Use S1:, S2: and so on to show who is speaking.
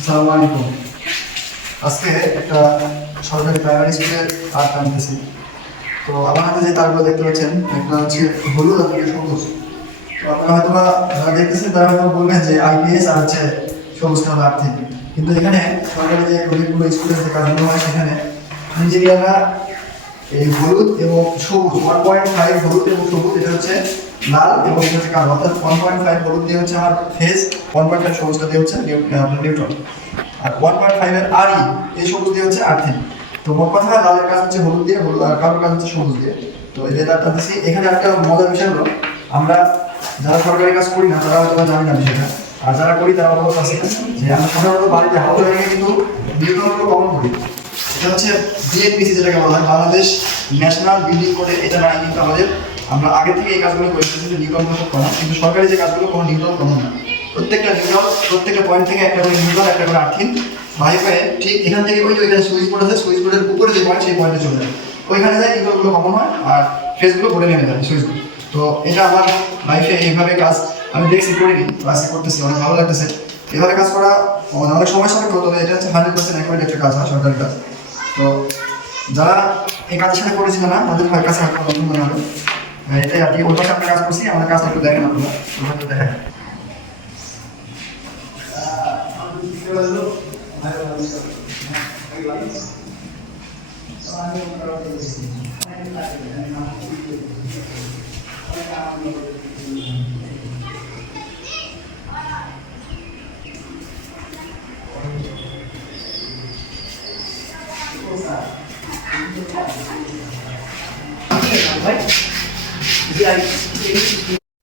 S1: আসসালামু আজকে একটা সরকারি প্রাইমারি স্কুলের আর্ট আনতেছি তো আমার হাতে যে তারগুলো দেখতে পাচ্ছেন, একটা হচ্ছে হলুদ আর একটা সবুজ। তো আপনারা হয়তো বা যারা দেখতেছেন, তারা হয়তো বলবেন যে আইপিএস আর হচ্ছে সবুজটা হলো আর্থিক কিন্তু এখানে সরকারি যে অনেকগুলো স্কুলের যে কাজগুলো হয় সেখানে ইঞ্জিনিয়াররা এই হলুদ এবং সবুজ ওয়ান পয়েন্ট ফাইভ হলুদ এবং সবুজ, এটা হচ্ছে লাল এবং এটা কালো। অর্থাৎ ওয়ান পয়েন্ট ফাইভ হলুদ দিয়ে হচ্ছে আমার ফেস ওয়ান পয়েন্ট ফাইভ সবুজটা দিয়ে হচ্ছে নিউট্রন আর ওয়ান পয়েন্ট ফাইভের আরই এই সবুজ দিয়ে হচ্ছে আর্থিং তো মোট কথা লালের কাজ হচ্ছে হলুদ দিয়ে, হলুদ আর কালোর কাজ হচ্ছে সবুজ দিয়ে। তো যে তার দিচ্ছি এখানে একটা মজার বিষয় হলো, আমরা যারা সরকারি কাজ করি না, তারা হয়তো জানি না বিষয়টা। আর যারা করি, তারা অবগত আছে। যে আমরা সাধারণত বাড়িতে হাউস হয়ে কিন্তু নিউটনগুলো কমন করি। এটা হচ্ছে বিএনপিসি যেটাকে বলা হয়, বাংলাদেশ ন্যাশনাল বিল্ডিং কোডে এটা নাই কিন্তু আমাদের আমরা আগে থেকে এই কাজগুলো করে এসেছি নিউটন কমন কিন্তু সরকারি যে কাজগুলো কোনো নিউটন কমন না। প্রত্যেকটা নিউটন প্রত্যেকটা পয়েন্ট থেকে একটা করে নিউটন একটা করে আর্থিন হয়ে ঠিক এখান থেকে ওই যে ওইখানে সুইচ বোর্ড আছে সুইচ বোর্ডের উপরে যে পয়েন্ট সেই পয়েন্টে চলে যায়। ওইখানে যায় নিউটনগুলো কমন হয়, আর ফেসগুলো বোর্ডে নেমে যায় সুইচ বোর্ড তো এটা আমার লাইফে এইভাবে কাজ আমি দেখছি, করিনি ক্লাসে করতেছি, অনেক ভালো লাগতেছে। এভাবে কাজ করা অনেক সময় সাপেক্ষ, তবে এটা হচ্ছে হান্ড্রেড পার্সেন্ট অ্যাকুরেট একটা কাজ হয় সরকারি কাজ। তো যারা এই কাজের সাথে পরিচিত না, তাদের কাছে নতুন মনে হবে এটাই আর কি ওর পাশে আমরা কাজ করছি আমাদের কাজটা একটু দেখেন আপনারা ওখানে দেখেন Thank you. y hay